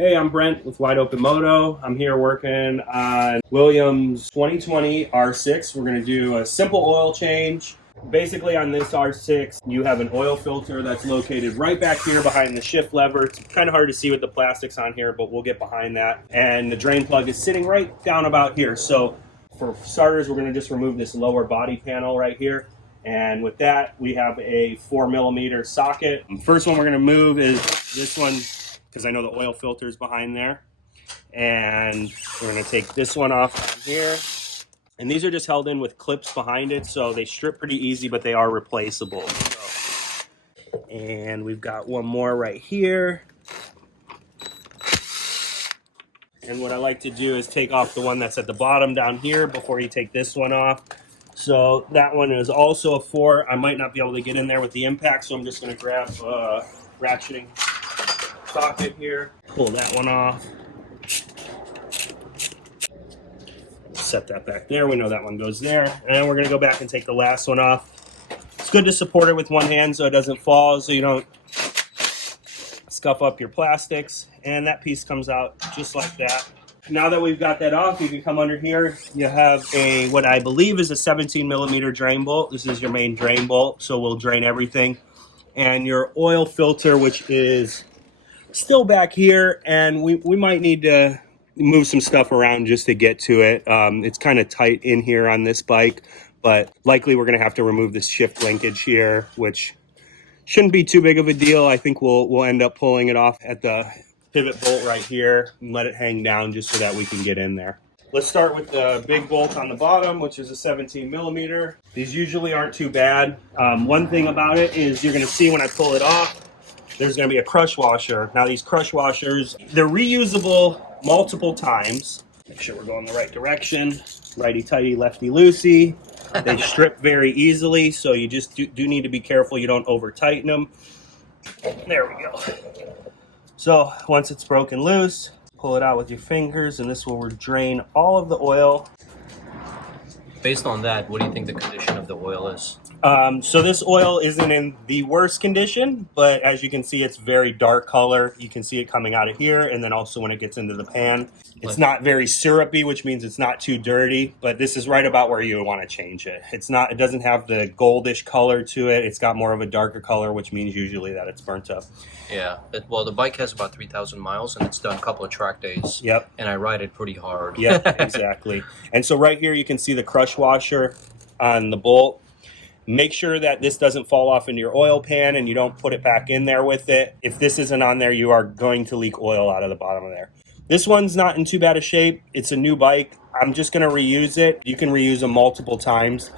Hey, I'm Brent with Wide Open Moto. I'm here working on Williams 2020 R6. We're going to do a simple oil change. Basically on this R6, you have an oil filter that's located right back here behind the shift lever. It's kind of hard to see with the plastics on here, but we'll get behind that. And the drain plug is sitting right down about here. So for starters, we're going to just remove this lower body panel right here. And with that, we have a 4mm socket. The first one we're going to move is this one, because I know the oil filter is behind there. And we're going to take this one off down here. And these are just held in with clips behind it, so they strip pretty easy, but they are replaceable. So, and we've got one more right here. And what I like to do is take off the one that's at the bottom down here before you take this one off. So that one is also a 4. I might not be able to get in there with the impact, so I'm just going to grab a ratcheting socket here, pull that one off, set that back there. We know that one goes there, and we're going to go back and take the last one off. It's good to support it with one hand so it doesn't fall, so you don't scuff up your plastics, and that piece comes out just like that. Now that we've got that off, you can come under here. You have a, what I believe is a 17mm drain bolt. This is your main drain bolt, so we'll drain everything. And your oil filter, which is still back here, and we might need to move some stuff around just to get to it. It's kind of tight in here on this bike, but likely we're going to have to remove this shift linkage here, which shouldn't be too big of a deal. I think we'll end up pulling it off at the pivot bolt right here and let it hang down just so that we can get in there. Let's start with the big bolt on the bottom, which is a 17mm. These usually aren't too bad. One thing about it is you're going to see when I pull it off, there's going to be a crush washer. Now these crush washers, they're reusable multiple times. Make sure we're going the right direction. Righty-tighty, lefty-loosey. They strip very easily, so you just do need to be careful you don't over-tighten them. There we go. So once it's broken loose, pull it out with your fingers, and this will drain all of the oil. Based on that, what do you think the condition of the oil is? So this oil isn't in the worst condition, but as you can see, it's very dark color. You can see it coming out of here, and then also when it gets into the pan. It's not very syrupy, which means it's not too dirty, but this is right about where you would want to change it. It doesn't have the goldish color to it. It's got more of a darker color, which means usually that it's burnt up. Yeah, well, the bike has about 3,000 miles, and it's done a couple of track days. Yep. And I ride it pretty hard. Yep, exactly. And so right here, you can see the crush washer on the bolt. Make sure that this doesn't fall off into your oil pan and you don't put it back in there with it. If this isn't on there, you are going to leak oil out of the bottom of there. This one's not in too bad a shape. It's a new bike. I'm just going to reuse it. You can reuse them multiple times.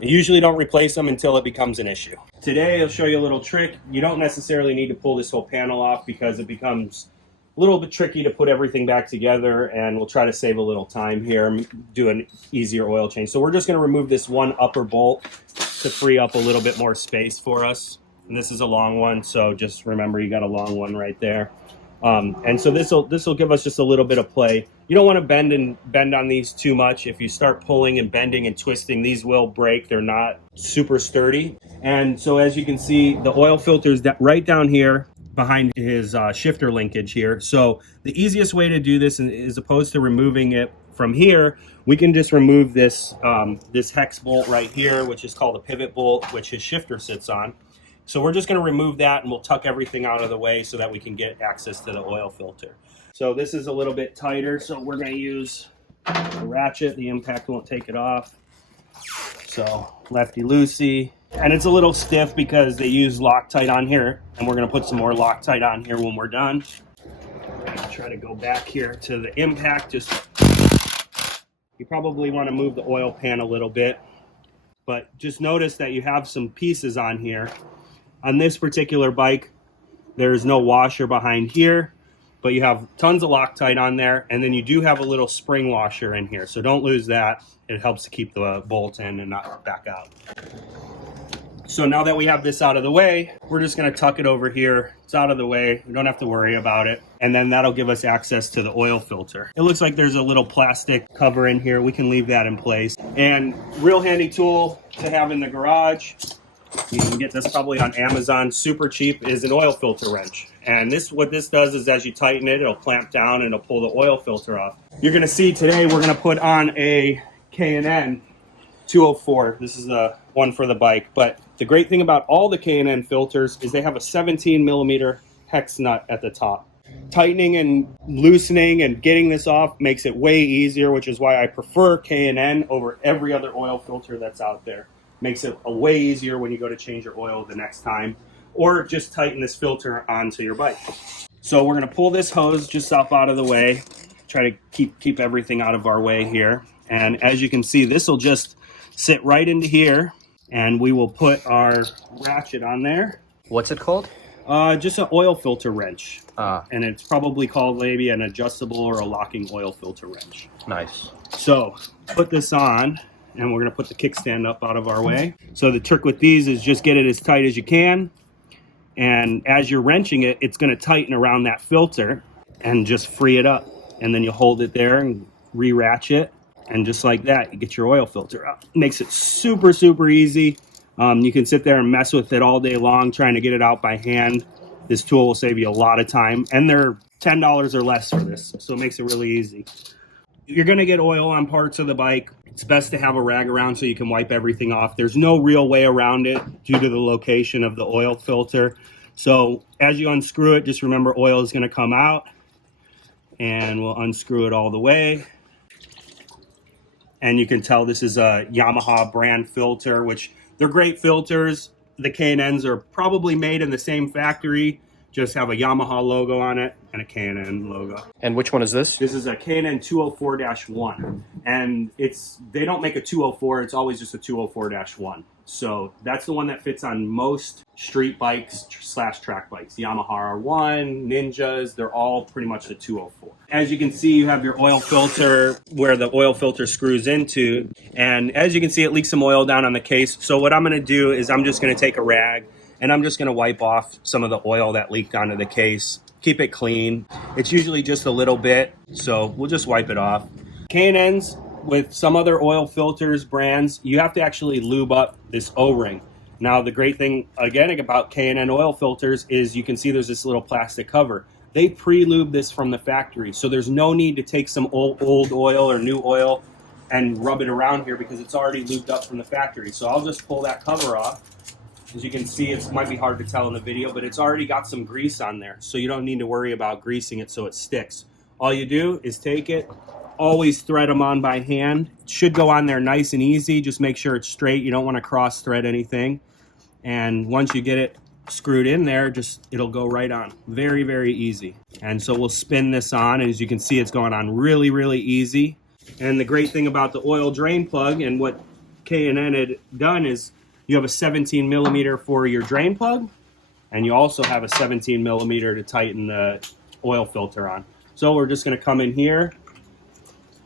I usually don't replace them until it becomes an issue. Today, I'll show you a little trick. You don't necessarily need to pull this whole panel off because it becomes a little bit tricky to put everything back together, and we'll try to save a little time here, do an easier oil change. So we're just going to remove this one upper bolt to free up a little bit more space for us. And this is a long one, so just remember you got a long one right there. And so this will give us just a little bit of play. You don't want to bend on these too much. If you start pulling and bending and twisting, these will break. They're not super sturdy. And so as you can see, the oil filter is right down here behind his shifter linkage here. So the easiest way to do this, as opposed to removing it from here, we can just remove this this hex bolt right here, which is called a pivot bolt, which his shifter sits on. So we're just going to remove that, and we'll tuck everything out of the way so that we can get access to the oil filter. So this is a little bit tighter, so we're going to use a ratchet. The impact won't take it off. So lefty-loosey. And it's a little stiff because they use Loctite on here, and we're going to put some more Loctite on here when we're done. Try to go back here to the impact. You probably want to move the oil pan a little bit, but just notice that you have some pieces on here. On this particular bike, there's no washer behind here, but you have tons of Loctite on there, and then you do have a little spring washer in here, so don't lose that. It helps to keep the bolt in and not back out. So now that we have this out of the way, we're just going to tuck it over here. It's out of the way. We don't have to worry about it. And then that'll give us access to the oil filter. It looks like there's a little plastic cover in here. We can leave that in place. And real handy tool to have in the garage. You can get this probably on Amazon, super cheap, is an oil filter wrench. And what this does is as you tighten it, it'll clamp down and it'll pull the oil filter off. You're gonna see today we're gonna put on a K&N 204. This is the one for the bike. But the great thing about all the K&N filters is they have a 17 millimeter hex nut at the top. Tightening and loosening and getting this off makes it way easier, which is why I prefer K&N over every other oil filter that's out there. Makes it a way easier when you go to change your oil the next time, or just tighten this filter onto your bike. So we're gonna pull this hose just up out of the way, try to keep everything out of our way here. And as you can see, this will just sit right into here, and we will put our ratchet on there. What's it called? Just an oil filter wrench. And And it's probably called maybe an adjustable or a locking oil filter wrench. nice. So put this on, and we're gonna put the kickstand up out of our way. So the trick with these is just get it as tight as you can. And as you're wrenching it, it's gonna tighten around that filter and just free it up. And then you hold it there and re-ratchet. And just like that, you get your oil filter out. Makes it super, super easy. You can sit there and mess with it all day long trying to get it out by hand. This tool will save you a lot of time, and they're $10 or less for this, so it makes it really easy. You're gonna get oil on parts of the bike. It's best to have a rag around so you can wipe everything off. There's no real way around it due to the location of the oil filter. So as you unscrew it, just remember oil is gonna come out, and we'll unscrew it all the way. And you can tell this is a Yamaha brand filter, which they're great filters. The K&Ns are probably made in the same factory, just have a Yamaha logo on it and a K&N logo. And which one is this? This is a K&N 204-1, and they don't make a 204, it's always just a 204-1. So that's the one that fits on most street bikes / track bikes. Yamaha R1, Ninjas, they're all pretty much the 204. As you can see, you have your oil filter where the oil filter screws into, and as you can see, it leaks some oil down on the case. So what I'm gonna do is I'm just gonna take a rag and I'm just gonna wipe off some of the oil that leaked onto the case. Keep it clean. It's usually just a little bit, so we'll just wipe it off. K&Ns, with some other oil filters brands, you have to actually lube up this O-ring. Now, the great thing, again, about K&N oil filters is you can see there's this little plastic cover. They pre-lube this from the factory, so there's no need to take some old oil or new oil and rub it around here because it's already lubed up from the factory. So I'll just pull that cover off. As you can see, it might be hard to tell in the video, but it's already got some grease on there, so you don't need to worry about greasing it so it sticks. All you do is take it, always thread them on by hand. It should go on there nice and easy. Just make sure it's straight. You don't want to cross thread anything. And once you get it screwed in there, it'll go right on. Very, very easy. And so we'll spin this on, and as you can see, it's going on really, really easy. And the great thing about the oil drain plug and what K&N had done is you have a 17 millimeter for your drain plug, and you also have a 17 millimeter to tighten the oil filter on. So we're just gonna come in here.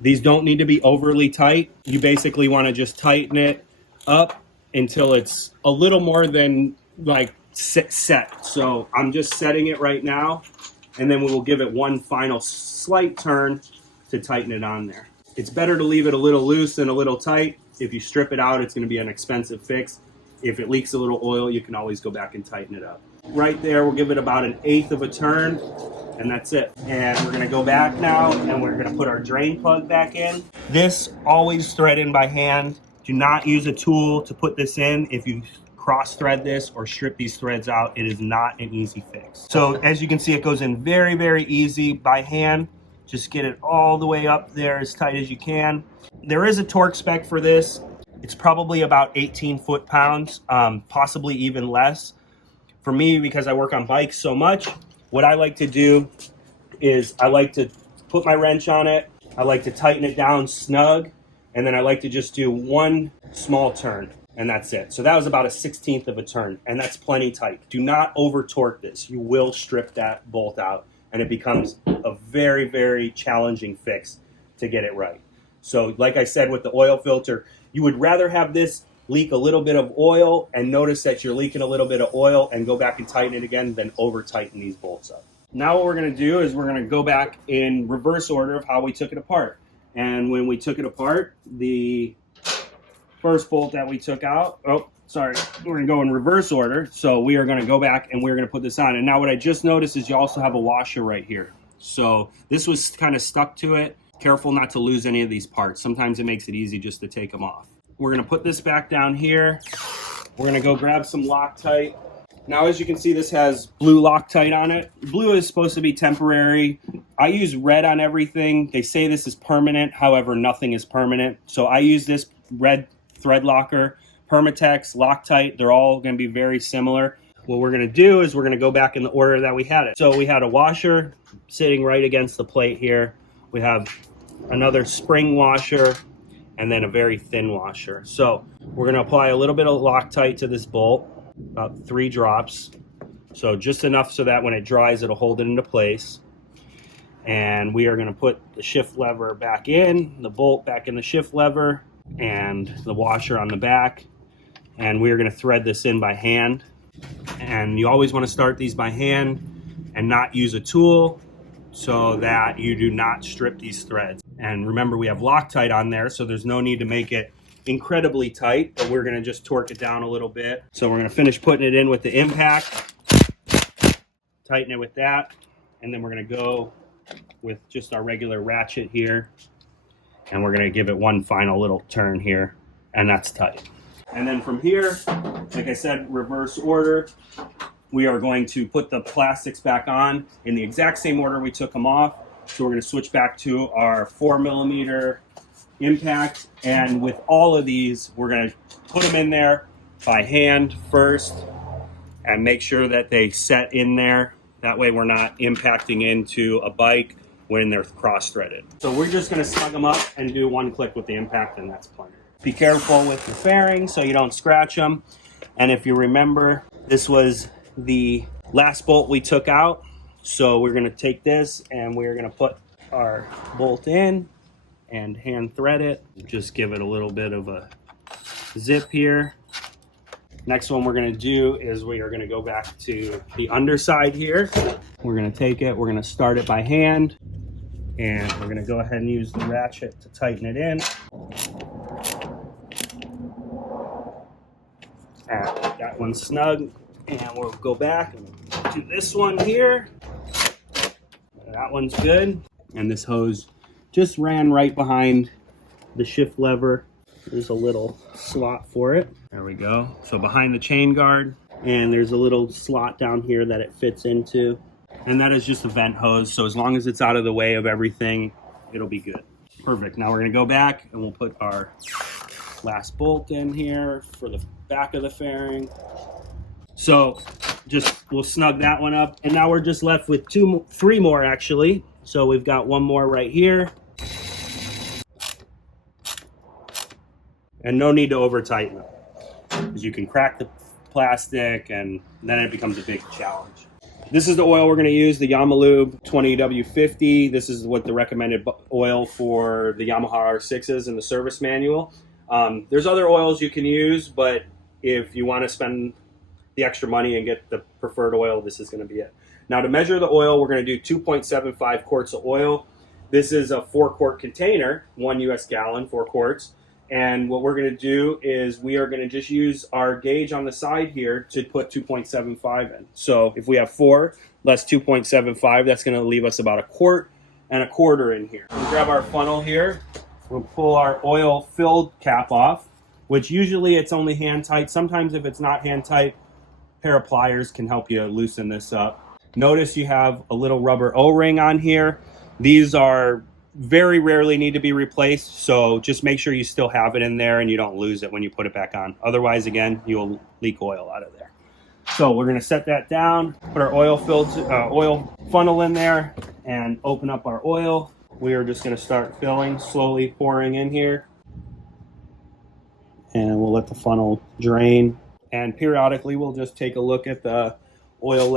These don't need to be overly tight. You basically wanna just tighten it up until it's a little more than like set. So I'm just setting it right now, and then we will give it one final slight turn to tighten it on there. It's better to leave it a little loose than a little tight. If you strip it out, it's gonna be an expensive fix. If it leaks a little oil, you can always go back and tighten it up. Right there, we'll give it about 1/8 of a turn, and that's it. And we're gonna go back now, and we're gonna put our drain plug back in. This, always thread in by hand. Do not use a tool to put this in. If you cross thread this or strip these threads out, it is not an easy fix. So as you can see, it goes in very, very easy by hand. Just get it all the way up there as tight as you can. There is a torque spec for this. It's probably about 18 foot-pounds, possibly even less. For me, because I work on bikes so much, what I like to do is I like to put my wrench on it. I like to tighten it down snug, and then I like to just do one small turn, and that's it. So that was about 1/16 of a turn, and that's plenty tight. Do not over-torque this. You will strip that bolt out, and it becomes a very, very challenging fix to get it right. So like I said with the oil filter, you would rather have this leak a little bit of oil and notice that you're leaking a little bit of oil and go back and tighten it again than over tighten these bolts up. Now what we're gonna do is we're gonna go back in reverse order of how we took it apart. And when we took it apart, the first bolt that we took out, sorry, we're gonna go in reverse order. So we are gonna go back and we're gonna put this on. And now what I just noticed is you also have a washer right here. So this was kind of stuck to it. Careful not to lose any of these parts. Sometimes it makes it easy just to take them off. We're gonna put this back down here. We're gonna go grab some Loctite. Now, as you can see, this has blue Loctite on it. Blue is supposed to be temporary. I use red on everything. They say this is permanent. However, nothing is permanent. So I use this red thread locker, Permatex, Loctite. They're all gonna be very similar. What we're gonna do is we're gonna go back in the order that we had it. So we had a washer sitting right against the plate here. We have another spring washer, and then a very thin washer. So we're gonna apply a little bit of Loctite to this bolt, about 3 drops. So just enough so that when it dries, it'll hold it into place. And we are gonna put the shift lever back in, the bolt back in the shift lever, and the washer on the back. And we are gonna thread this in by hand. And you always wanna start these by hand and not use a tool so that you do not strip these threads. And remember, we have Loctite on there, so there's no need to make it incredibly tight, but we're gonna just torque it down a little bit. So we're gonna finish putting it in with the impact, tighten it with that, and then we're gonna go with just our regular ratchet here, and we're gonna give it one final little turn here, and that's tight. And then from here, like I said, reverse order, we are going to put the plastics back on in the exact same order we took them off. So we're going to switch back to our 4mm impact. And with all of these, we're going to put them in there by hand first and make sure that they set in there. That way we're not impacting into a bike when they're cross-threaded. So we're just going to snug them up and do one click with the impact, and that's plenty. Be careful with the fairings so you don't scratch them. And if you remember, this was the last bolt we took out. So we're going to take this and we're going to put our bolt in and hand thread it. Just give it a little bit of a zip here. Next one we're going to do is we are going to go back to the underside here. We're going to take it, we're going to start it by hand, and we're going to go ahead and use the ratchet to tighten it in. And that one's snug, and we'll go back and do this one here. That one's good. And this hose just ran right behind the shift lever. There's a little slot for it. There we go. So behind the chain guard, and there's a little slot down here that it fits into. And that is just a vent hose. So as long as it's out of the way of everything, it'll be good. Perfect. Now we're gonna go back and we'll put our last bolt in here for the back of the fairing. So we'll snug that one up. And now we're just left with 3 more actually. So we've got one more right here. And no need to over tighten them, because you can crack the plastic and then it becomes a big challenge. This is the oil we're going to use, the Yamalube 20W50. This is what the recommended oil for the Yamaha R6 is in the service manual. There's other oils you can use, but if you want to spend the extra money and get the preferred oil, this is going to be it. Now to measure the oil, we're going to do 2.75 quarts of oil. This is a 4-quart container, 1 US gallon, 4 quarts. And what we're going to do is we are going to just use our gauge on the side here to put 2.75 in. So if we have 4 less 2.75, that's going to leave us about 1 1/4 quarts in here. We'll grab our funnel here. We'll pull our oil filled cap off, which usually it's only hand tight. Sometimes if it's not hand tight, a pair of pliers can help you loosen this up. Notice you have a little rubber O-ring on here. These are very rarely need to be replaced, so just make sure you still have it in there and you don't lose it when you put it back on. Otherwise, again, you'll leak oil out of there. So we're going to set that down, put our oil funnel in there, and open up our oil. We are just going to start filling, slowly pouring in here, and we'll let the funnel drain. And periodically, we'll just take a look at the oil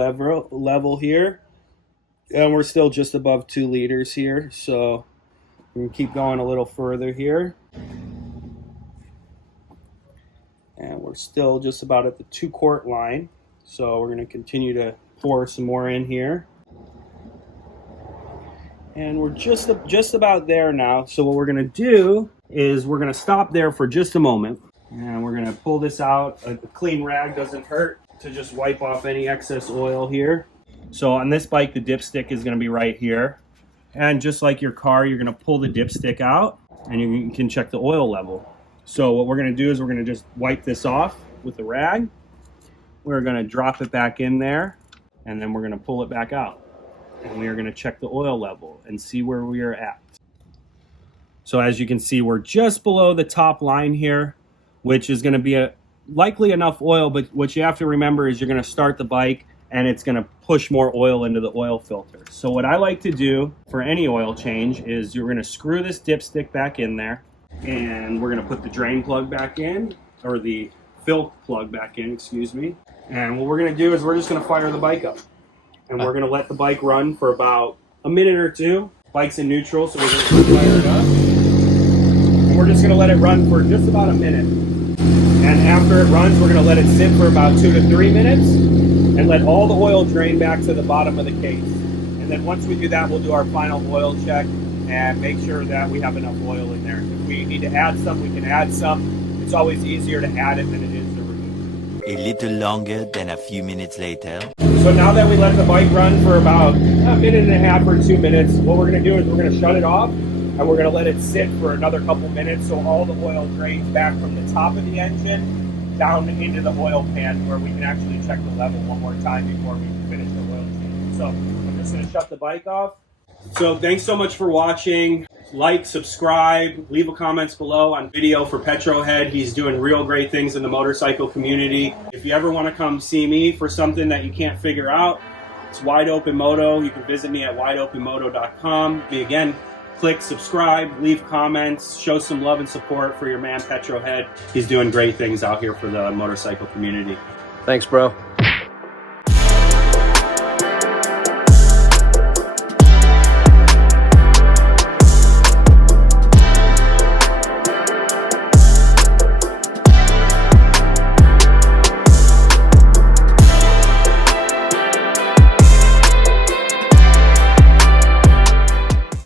level here. And we're still just above 2 liters here, so we can keep going a little further here. And we're still just about at the 2-quart line, so we're going to continue to pour some more in here. And we're just about there now. So what we're going to do is we're going to stop there for just a moment. And we're gonna pull this out. A clean rag doesn't hurt to just wipe off any excess oil here. So on this bike, the dipstick is gonna be right here. And just like your car, you're gonna pull the dipstick out and you can check the oil level. So what we're gonna do is we're gonna just wipe this off with the rag. We're gonna drop it back in there and then we're gonna pull it back out. And we are gonna check the oil level and see where we are at. So as you can see, we're just below the top line here, which is gonna be likely enough oil, but what you have to remember is you're gonna start the bike and it's gonna push more oil into the oil filter. So what I like to do for any oil change is you're gonna screw this dipstick back in there and we're gonna put the drain plug back in, or the fill plug back in, excuse me. And what we're gonna do is we're just gonna fire the bike up. And we're gonna let the bike run for about a minute or two. Bike's in neutral, so we're gonna fire it up. And we're just gonna let it run for just about a minute. And after it runs, we're gonna let it sit for about 2 to 3 minutes and let all the oil drain back to the bottom of the case. And then once we do that, we'll do our final oil check and make sure that we have enough oil in there. If we need to add some, we can add some. It's always easier to add it than it is to remove. A little longer than a few minutes later. So now that we let the bike run for about a minute and a half or 2 minutes, what we're gonna do is we're gonna shut it off and we're gonna let it sit for another couple minutes so all the oil drains back from the top of the engine down into the oil pan, where we can actually check the level one more time before we finish the oil change. So I'm just gonna shut the bike off. So thanks so much for watching. Like, subscribe, leave a comments below on video for Petrohead. He's doing real great things in the motorcycle community. If you ever want to come see me for something that you can't figure out, it's Wide Open Moto. You can visit me at wideopenmoto.com. Again, click subscribe, leave comments, show some love and support for your man Petrohead. He's doing great things out here for the motorcycle community. Thanks, bro.